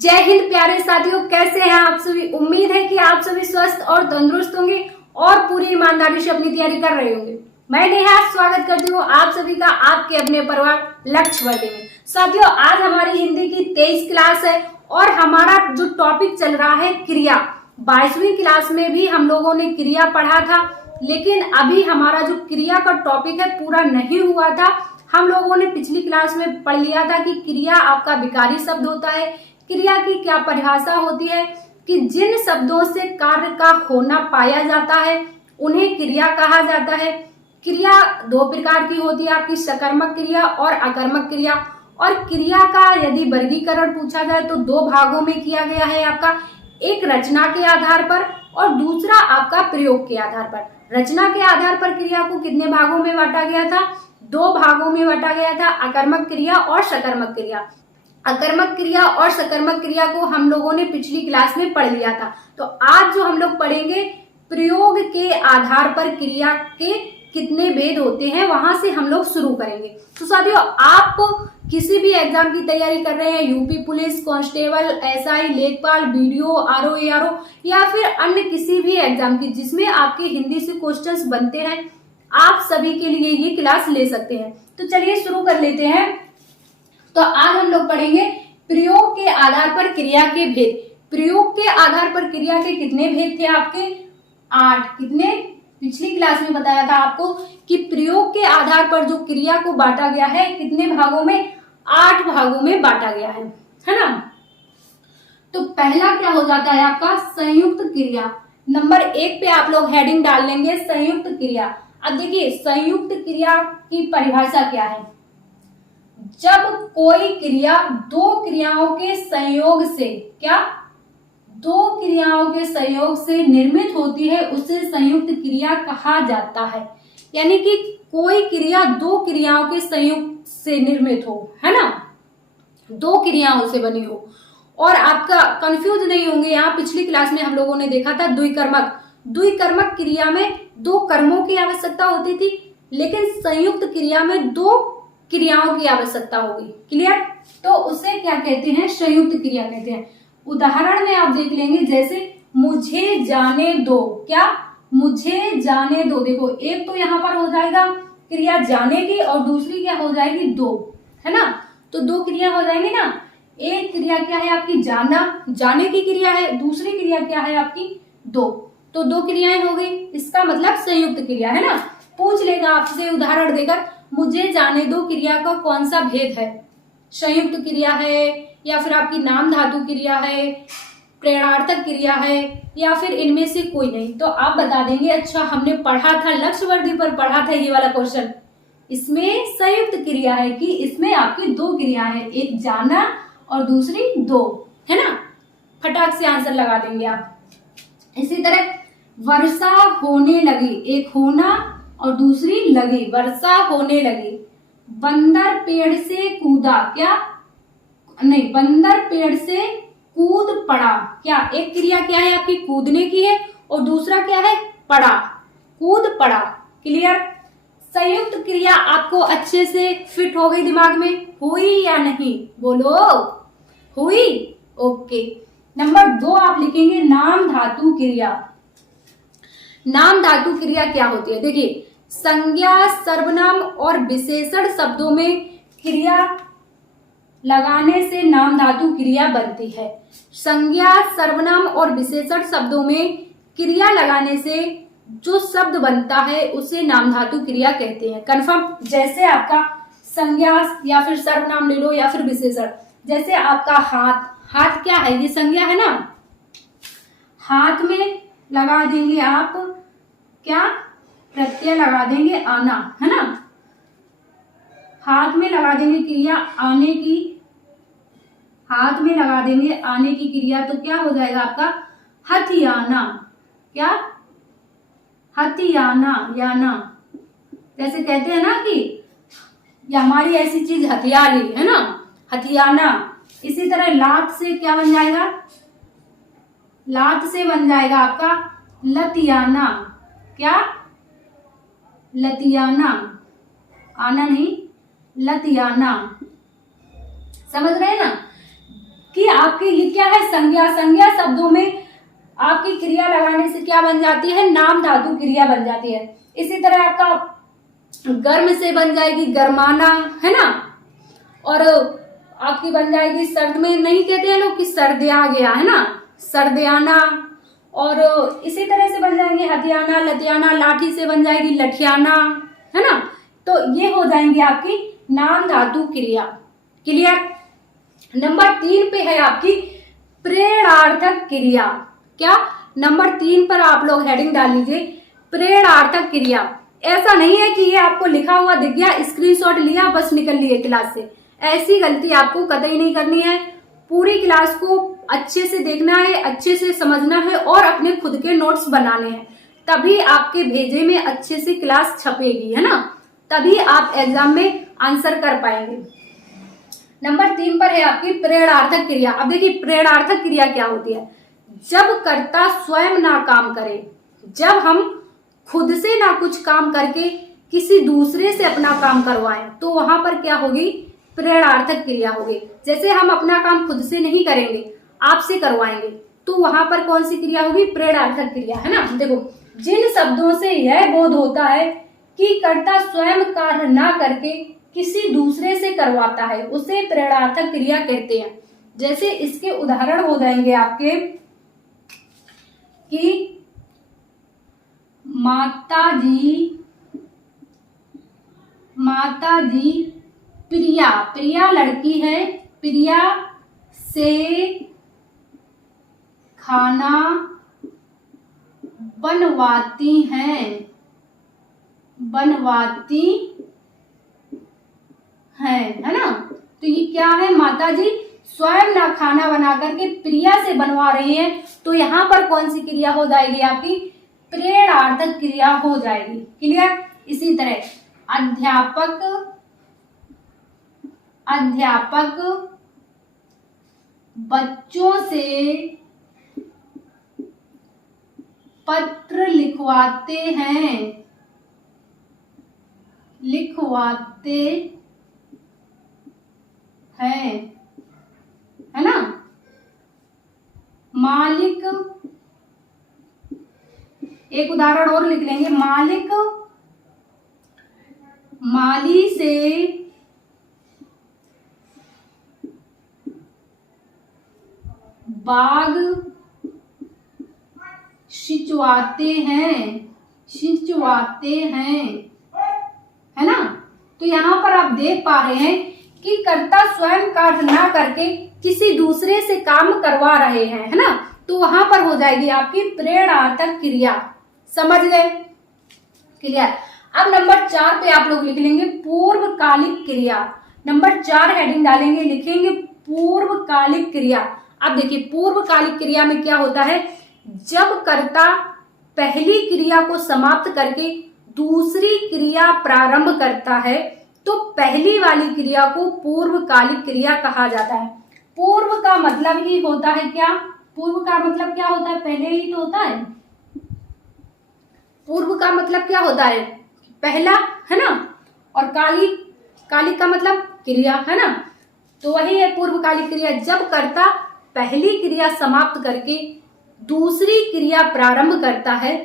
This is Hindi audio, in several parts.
जय हिंद प्यारे साथियों, कैसे हैं आप सभी। उम्मीद है कि आप सभी स्वस्थ और तंदुरुस्त होंगे और पूरी ईमानदारी से अपनी तैयारी कर रहे होंगे। मैं नेहा स्वागत करती हूँ आप सभी का आपके अपने परिवार लक्ष्यवर्धी में। साथियों, आज हमारी हिंदी की 23 क्लास है और हमारा जो टॉपिक चल रहा है क्रिया। 22वीं क्लास में भी हम लोगों ने क्रिया पढ़ा था, लेकिन अभी हमारा जो क्रिया का टॉपिक है पूरा नहीं हुआ था। हम लोगों ने पिछली क्लास में पढ़ लिया था कि क्रिया आपका विकारी शब्द होता है। क्रिया की क्या परिभाषा होती है कि जिन शब्दों से कार्य का होना पाया जाता है उन्हें क्रिया कहा जाता है। क्रिया दो प्रकार की होती है, आपकी सकर्मक क्रिया और अकर्मक क्रिया। और क्रिया का यदि वर्गीकरण पूछा जाए तो दो भागों में किया गया है आपका, एक रचना के आधार पर और दूसरा आपका प्रयोग के आधार पर। रचना के आधार पर क्रिया को कितने भागों में बांटा गया था? दो भागों में बांटा गया था, अकर्मक क्रिया और सकर्मक क्रिया। अकर्मक क्रिया और सकर्मक क्रिया को हम लोगों ने पिछली क्लास में पढ़ लिया था। तो आज जो हम लोग पढ़ेंगे प्रयोग के आधार पर क्रिया के कितने भेद होते हैं, वहां से हम लोग शुरू करेंगे। तो साथियों, आप किसी भी एग्जाम की तैयारी कर रहे हैं, यूपी पुलिस, कांस्टेबल, एसआई, लेखपाल, बीडीओ, आरओ, एआरओ या फिर अन्य किसी भी एग्जाम की जिसमें आपके हिंदी से क्वेश्चंस बनते हैं, आप सभी के लिए ये क्लास ले सकते हैं। तो चलिए शुरू कर लेते हैं। तो आज हम लोग पढ़ेंगे प्रयोग के आधार पर क्रिया के भेद। प्रयोग के आधार पर क्रिया के कितने भेद थे आपके? 8। कितने? पिछली क्लास में बताया था आपको कि प्रयोग के आधार पर जो क्रिया को बांटा गया है कितने भागों में? 8 भागों में बांटा गया है ना। तो पहला क्या हो जाता है आपका? संयुक्त क्रिया। नंबर 1 पे आप लोग हेडिंग डाल लेंगे संयुक्त क्रिया। अब देखिए, संयुक्त क्रिया की परिभाषा क्या है? जब कोई क्रिया दो क्रियाओं के संयोग से, क्या? दो क्रियाओं के संयोग से निर्मित होती है उसे संयुक्त क्रिया कहा जाता है। यानी कि कोई क्रिया दो क्रियाओं के संयोग से निर्मित हो, है ना, दो क्रियाओं से बनी हो। और आपका कंफ्यूज नहीं होंगे, यहाँ पिछली क्लास में हम लोगों ने देखा था द्विकर्मक। द्विकर्मक क्रिया में दो कर्मों की आवश्यकता होती थी, लेकिन संयुक्त क्रिया में दो क्रियाओं की आवश्यकता होगी। क्लियर? तो उसे क्या कहते हैं? संयुक्त क्रिया कहते हैं। उदाहरण में आप देख लेंगे, जैसे मुझे जाने दो। क्या? मुझे जाने दो। देखो, एक तो यहाँ पर हो जाएगा क्रिया जाने की और दूसरी क्या हो जाएगी? दो, है ना। तो दो क्रिया हो जाएंगी ना। एक क्रिया क्या है आपकी? जाना, जाने की क्रिया है। दूसरी क्रिया क्या है आपकी? दो। तो दो क्रियाएं हो गई, इसका मतलब संयुक्त क्रिया, है ना। पूछ लेगा आपसे उदाहरण देकर, मुझे जाने दो क्रिया का कौन सा भेद है? संयुक्त क्रिया है या फिर आपकी नाम धातु क्रिया है, प्रेरणार्थक क्रिया है, या फिर इनमें से कोई नहीं? तो आप बता देंगे अच्छा हमने पढ़ा था, लक्ष्यवर्धी पर पढ़ा था ये वाला क्वेश्चन, इसमें संयुक्त क्रिया है कि इसमें आपकी दो क्रिया है, एक जाना और दूसरी दो, है ना। फटाक से आंसर लगा देंगे आप। इसी तरह वर्षा होने लगी, एक होना और दूसरी लगी, वर्षा होने लगी। बंदर पेड़ से कूदा, क्या? नहीं, बंदर पेड़ से कूद पड़ा। क्या? एक क्रिया क्या है आपकी? कूदने की है और दूसरा क्या है? पड़ा, कूद पड़ा। क्लियर? संयुक्त क्रिया आपको अच्छे से फिट हो गई दिमाग में? हुई या नहीं? बोलो, हुई? ओके। नंबर 2 आप लिखेंगे नाम धातु क्रिया। नाम धातु क्रिया क्या होती है? देखिए, संज्ञा, सर्वनाम और विशेषण शब्दों में क्रिया लगाने से नाम धातु क्रिया बनती है। संज्ञा, सर्वनाम और विशेषण शब्दों में क्रिया लगाने से जो शब्द बनता है उसे नाम धातु क्रिया कहते हैं। कंफर्म? जैसे आपका संज्ञा या फिर सर्वनाम ले लो या फिर विशेषण। जैसे आपका हाथ, हाथ क्या है? ये संज्ञा है ना। हाथ में लगा देंगे आप क्या? प्रत्यय लगा देंगे आना, है ना। हाथ में लगा देंगे क्रिया आने की, हाथ में लगा देंगे आने की क्रिया, तो क्या हो जाएगा आपका? हथियाना। क्या? हथियाना, याना। जैसे कहते हैं ना कि ये हमारी ऐसी चीज हथिया ली, है ना, हथियाना। इसी तरह लात से क्या बन जाएगा? लात से बन जाएगा आपका लतियाना। क्या? लतियाना, आना नहीं, लतियाना। समझ रहे हैं ना। कि आपके ये क्या है, संज्ञा। संज्ञा शब्दों में आपकी क्रिया लगाने से क्या बन जाती है, नाम धातु क्रिया बन जाती है। इसी तरह आपका गर्म से बन जाएगी गरमाना, है ना। और आपकी बन जाएगी सर्द में नहीं कहते हैं लोग कि सर्दिया गया, है ना, सर्दियाना। और इसी तरह से बन जाएंगे हथियाना, लतियाना। लाठी से बन जाएगी लठियाना, है ना। तो ये हो जाएंगे आपकी नाम धातु क्रिया। क्लियर। नंबर 3 पे है आपकी प्रेरणार्थक क्रिया। क्या, नंबर 3 पर आप लोग हेडिंग डाल लीजिए प्रेरणार्थक क्रिया। ऐसा नहीं है कि ये आपको लिखा हुआ दिख गया, स्क्रीनशॉट लिया, बस निकल लिए क्लास से। ऐसी गलती आपको कतई नहीं करनी है। पूरी क्लास को अच्छे से देखना है, अच्छे से समझना है और अपने खुद के नोट्स बनाने हैं, तभी आपके भेजे में अच्छे से क्लास छपेगी, है ना। तभी आप एग्जाम में आंसर कर पाएंगे। नंबर 3 पर है आपकी प्रेरणार्थक क्रिया। अब देखिए प्रेरणार्थक क्रिया क्या होती है। जब कर्ता स्वयं ना काम करे, जब हम खुद से ना कुछ काम करके किसी दूसरे से अपना काम करवाएं, तो वहां पर क्या होगी, प्रेरणार्थक क्रिया होगी। जैसे हम अपना काम खुद से नहीं करेंगे, आपसे करवाएंगे, तो वहां पर कौन सी क्रिया होगी, प्रेरणार्थक क्रिया, है ना। देखो, जिन शब्दों से यह बोध होता है कि कर्ता स्वयं कार्य ना करके किसी दूसरे से करवाता है, उसे प्रेरणार्थक क्रिया कहते हैं। जैसे इसके उदाहरण हो जाएंगे आपके कि माता जी प्रिया लड़की है, प्रिया से खाना बनवाती हैं, है ना। तो ये क्या है, माता जी स्वयं ना खाना बना करके प्रिया से बनवा रही हैं, तो यहाँ पर कौन सी क्रिया हो जाएगी, आपकी प्रेरणार्थक क्रिया हो जाएगी। क्लियर। इसी तरह अध्यापक बच्चों से पत्र लिखवाते हैं, है ना। मालिक, एक उदाहरण और लिख लेंगे, माली से बाग सिंचवाते हैं, है ना। तो यहाँ पर आप देख पा रहे हैं कि कर्ता स्वयं कार्य ना करके किसी दूसरे से काम करवा रहे हैं, है ना। तो वहां पर हो जाएगी आपकी प्रेरणार्थक क्रिया। समझ गए। क्लियर। अब नंबर 4 पे आप लोग लिख लेंगे पूर्वकालिक क्रिया। नंबर 4 हेडिंग डालेंगे, लिखेंगे पूर्वकालिक क्रिया। अब देखिए पूर्वकालिक क्रिया में क्या होता है, जब कर्ता पहली क्रिया को समाप्त करके दूसरी क्रिया प्रारंभ करता है, तो पहली वाली क्रिया को पूर्वकालिक क्रिया कहा जाता है। पूर्व का मतलब ही होता है क्या, पूर्व का मतलब क्या होता है, पहले ही तो होता है। पूर्व का मतलब क्या होता है, पहला, है ना। और कालिक का मतलब क्रिया, है ना। तो वही है पूर्वकालिक क्रिया। जब कर्ता पहली क्रिया समाप्त करके दूसरी क्रिया प्रारंभ करता है,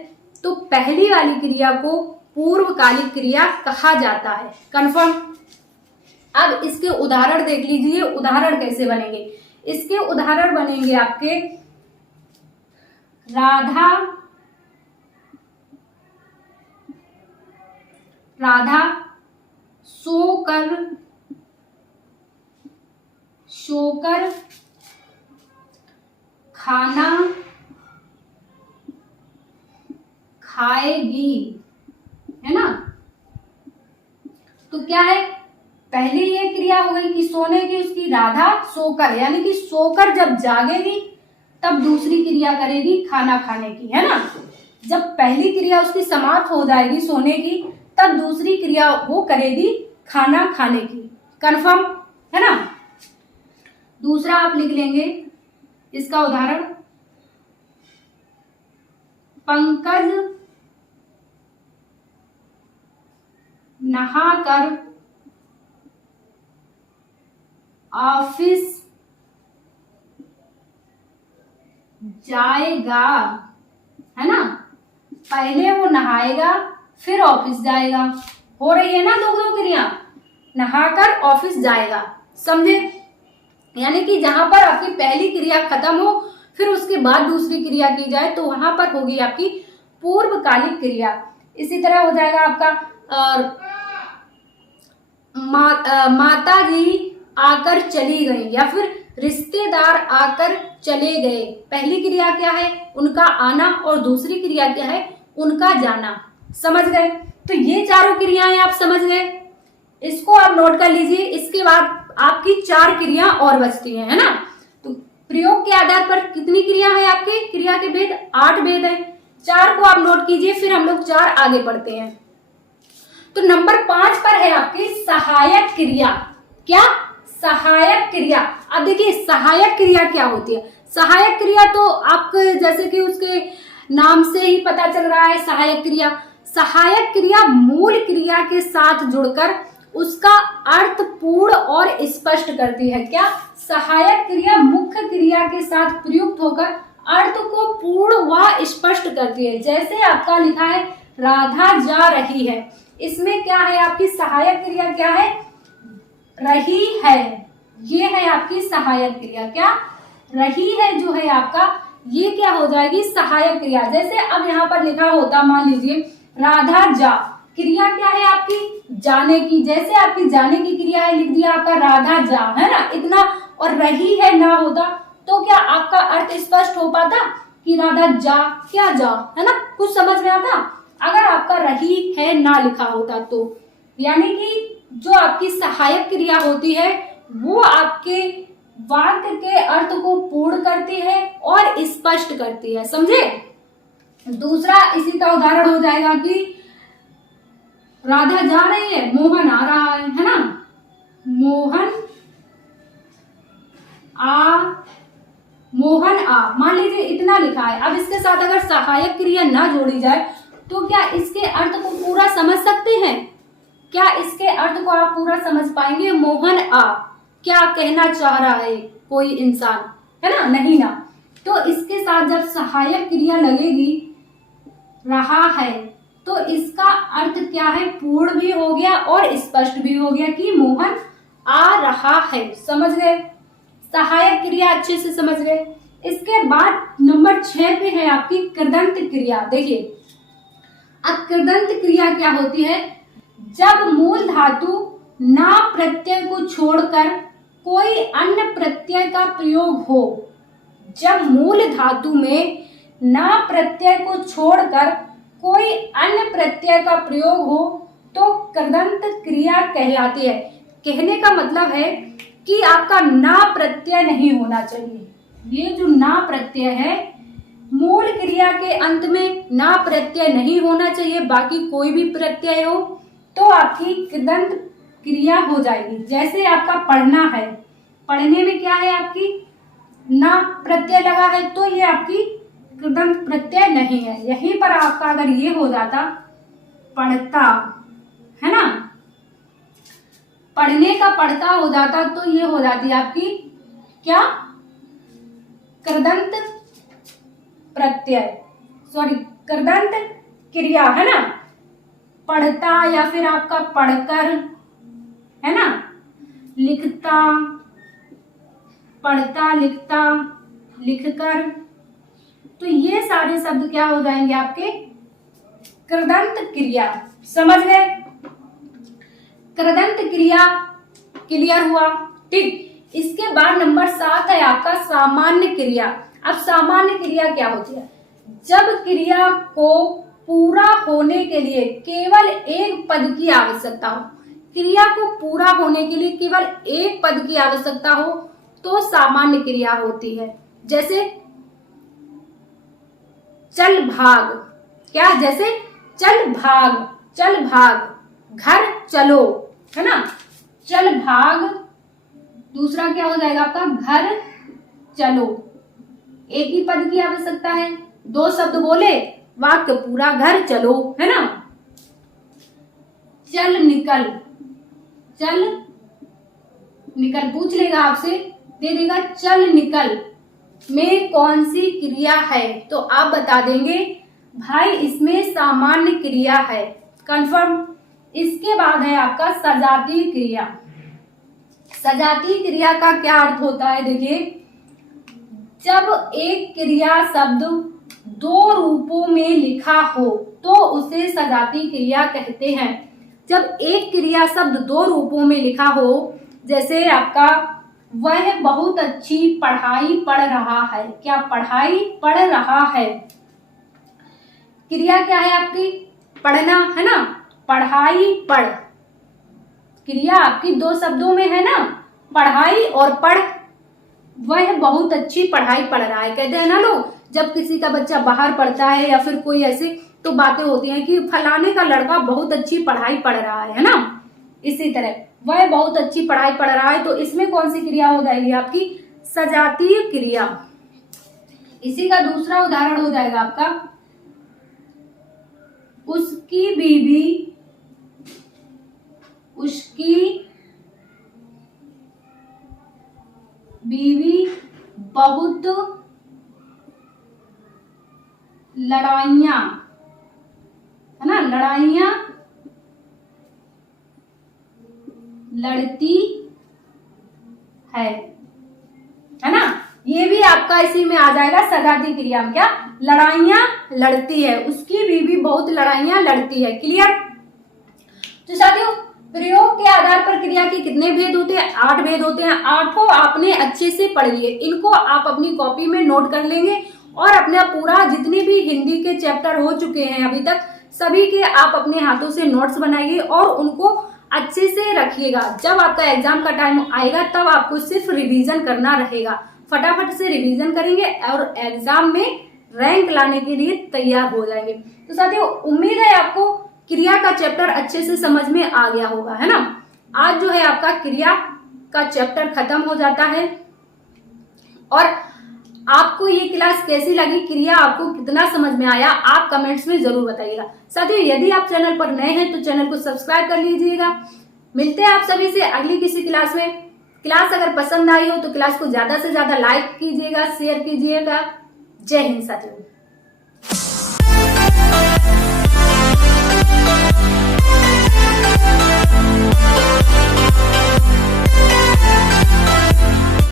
तो पहली वाली क्रिया को पूर्वकालिक क्रिया कहा जाता है। कंफर्म। अब इसके उदाहरण देख लीजिए, उदाहरण कैसे बनेंगे। इसके उदाहरण बनेंगे आपके राधा सोकर खाना खाएगी, है ना। तो क्या है, पहले ये क्रिया हो गई कि सोने की, उसकी राधा सोकर, यानी कि सोकर जब जागेगी तब दूसरी क्रिया करेगी खाना खाने की, है ना। जब पहली क्रिया उसकी समाप्त हो जाएगी सोने की, तब दूसरी क्रिया वो करेगी खाना खाने की। कंफर्म, है ना। दूसरा आप लिख लेंगे इसका उदाहरण, पंकज नहाकर ऑफिस जाएगा, है ना। पहले वो नहाएगा फिर ऑफिस जाएगा। हो रही है ना दो दो क्रिया, नहाकर ऑफिस जाएगा, समझे। यानी कि जहां पर आपकी पहली क्रिया खत्म हो फिर उसके बाद दूसरी क्रिया की जाए तो वहां पर होगी आपकी पूर्वकालिक क्रिया। इसी तरह हो जाएगा आपका माता जी आकर चली गई या फिर रिश्तेदार आकर चले गए। पहली क्रिया क्या है, उनका आना, और दूसरी क्रिया क्या है, उनका जाना। समझ गए। तो ये चारों क्रियाएं आप समझ गए, इसको आप नोट कर लीजिए। इसके बाद आपकी 4 क्रिया और बचती है ना। तो प्रयोग के आधार पर कितनी क्रिया है आपकी, क्रिया के भेद 8 भेद है। 4 को आप नोट कीजिए, फिर हम लोग 4 आगे बढ़ते हैं। तो नंबर 5 पर है आपकी सहायक क्रिया। क्या, सहायक क्रिया। अब देखिए सहायक क्रिया क्या होती है। सहायक क्रिया तो आपको जैसे कि उसके नाम से ही पता चल रहा है, सहायक क्रिया। सहायक क्रिया मूल क्रिया के साथ जुड़कर उसका अर्थ पूर्ण और स्पष्ट करती है। क्या, सहायक क्रिया मुख्य क्रिया के साथ प्रयुक्त होकर अर्थ को पूर्ण व स्पष्ट करती है। जैसे आपका लिखा है राधा जा रही है, इसमें क्या है आपकी सहायक क्रिया, क्या है, रही है। ये है आपकी सहायक क्रिया। क्या, रही है जो है आपका, ये क्या हो जाएगी, सहायक क्रिया। जैसे अब यहाँ पर लिखा होता, मान लीजिए राधा जा, क्रिया क्या है आपकी, जाने की। जैसे आपकी जाने की क्रिया है, लिख दिया आपका राधा जा, है ना, इतना। और रही है ना होता तो क्या आपका अर्थ स्पष्ट हो पाता कि राधा जा, क्या जा, है ना, कुछ समझ में आता अगर आपका रही है ना लिखा होता तो। यानी कि जो आपकी सहायक क्रिया होती है वो आपके वाक्य के अर्थ को पूर्ण करती है और स्पष्ट करती है, समझे। दूसरा इसी का उदाहरण हो जाएगा कि राधा जा रही है, मोहन आ रहा है ना, मोहन आ, मान लीजिए इतना लिखा है। अब इसके साथ अगर सहायक क्रिया ना जोड़ी जाए तो क्या इसके अर्थ को पूरा समझ सकते हैं, क्या इसके अर्थ को आप पूरा समझ पाएंगे। मोहन आ, क्या कहना चाह रहा है कोई इंसान, है ना, नहीं ना। तो इसके साथ जब सहायक क्रिया लगेगी रहा है तो इसका अर्थ क्या है, पूर्ण भी हो गया और स्पष्ट भी हो गया कि मोहन आ रहा है। समझ गए, सहायक क्रिया अच्छे से समझ गए। इसके बाद नंबर 6 पे है आपकी कृदंत क्रिया। देखिए अब कृदंत क्रिया क्या होती है, जब मूल धातु ना प्रत्यय को छोड़कर कोई अन्य प्रत्यय का प्रयोग हो। जब मूल धातु में ना प्रत्यय को छोड़कर कोई अन्य प्रत्यय का प्रयोग हो तो कृदंत क्रिया कहलाती है। कहने का मतलब है कि आपका ना प्रत्यय नहीं होना चाहिए। ये जो ना प्रत्यय है, मूल क्रिया के अंत में ना प्रत्यय नहीं होना चाहिए, बाकी कोई भी प्रत्यय हो तो आपकी कृदंत क्रिया हो जाएगी। जैसे आपका पढ़ना है, पढ़ने में क्या है आपकी ना प्रत्यय लगा है तो ये आपकी कृदंत प्रत्यय नहीं है। यहीं पर आपका अगर ये हो जाता पढ़ता, है ना, पढ़ने का पढ़ता हो जाता तो ये हो जाती आपकी क्या, कृदंत प्रत्यय, सॉरी कृदंत क्रिया, है ना। पढ़ता या फिर आपका पढ़कर, है ना, लिखता, पढ़ता, लिखता, लिखकर, तो ये सारे शब्द क्या हो जाएंगे आपके कृदंत क्रिया। समझ गए, कृदंत क्रिया क्लियर हुआ, ठीक। इसके बाद नंबर 7 है आपका सामान्य क्रिया। अब सामान्य क्रिया क्या होती है, जब क्रिया को पूरा होने के लिए केवल एक पद की आवश्यकता हो। क्रिया को पूरा होने के लिए केवल एक पद की आवश्यकता हो तो सामान्य क्रिया होती है। जैसे चल भाग, क्या, जैसे चल भाग, चल भाग, घर चलो, है ना, चल भाग। दूसरा क्या हो जाएगा आपका घर चलो, एक ही पद की आवश्यकता है, 2 शब्द बोले वाक्य पूरा, घर चलो, है ना। चल निकल, चल निकल पूछ लेगा आपसे, दे देगा चल निकल, में कौन सी क्रिया है? तो आप बता देंगे भाई इसमें सामान्य क्रिया है, कंफर्म। इसके बाद है आपका सजातीय क्रिया। सजातीय क्रिया का क्या अर्थ होता है? देखिए, जब एक क्रिया शब्द दो रूपों में लिखा हो तो उसे सजातीय क्रिया कहते हैं। जब एक क्रिया शब्द दो रूपों में लिखा हो, जैसे आपका वह बहुत अच्छी पढ़ाई पढ़ रहा है। क्या पढ़ाई पढ़ रहा है? क्रिया क्या है आपकी? पढ़ना है ना, पढ़ाई पढ़। क्रिया आपकी दो शब्दों में है ना, पढ़ाई और पढ़। वह बहुत अच्छी पढ़ाई पढ़ रहा है। कहते हैं ना लोग, जब किसी का बच्चा बाहर पढ़ता है या फिर कोई ऐसे तो बातें होती हैं कि फलाने का लड़का बहुत अच्छी पढ़ाई पढ़ रहा है ना। इसी तरह वह बहुत अच्छी पढ़ाई पढ़ रहा है, तो इसमें कौन सी क्रिया हो जाएगी आपकी? सजातीय क्रिया। इसी का दूसरा उदाहरण हो जाएगा आपका, उसकी बीवी बहुत लड़ाइयां, है ना, लड़ाइयां लड़ती है ना। ये भी आपका इसी में आ जाएगा सजातीय क्रिया में। क्या? लड़ाइयां लड़ती है, उसकी बीवी बहुत लड़ाइयां लड़ती है। क्लियर? तो साथियों, प्रयोग के आधार पर क्रिया के कितने भेद होते हैं? 8 भेद होते हैं। 8 आपने अच्छे से पढ़ लिए। इनको आप अपनी कॉपी में नोट कर लेंगे और अपना पूरा जितने भी हिंदी के चैप्टर हो चुके हैं अभी तक, सभी के आप अपने हाथों से नोट्स बनाइए और उनको अच्छे से रखिएगा। जब आपका एग्जाम का टाइम आएगा तब आपको सिर्फ रिवीजन करना रहेगा। फटाफट से रिवीजन करेंगे और एग्जाम में रैंक लाने के लिए तैयार हो जाएंगे। तो साथियों, उम्मीद है आपको क्रिया का चैप्टर अच्छे से समझ में आ गया होगा, है ना। आज जो है आपका क्रिया का चैप्टर खत्म हो जाता है। और आपको ये क्लास कैसी लगी, क्रिया आपको कितना समझ में आया, आप कमेंट्स में जरूर बताइएगा। साथियों, यदि आप चैनल पर नए हैं तो चैनल को सब्सक्राइब कर लीजिएगा। मिलते हैं आप सभी से अगली किसी क्लास में। क्लास अगर पसंद आई हो तो क्लास को ज्यादा से ज्यादा लाइक कीजिएगा, शेयर कीजिएगा। जय हिंद साथियों।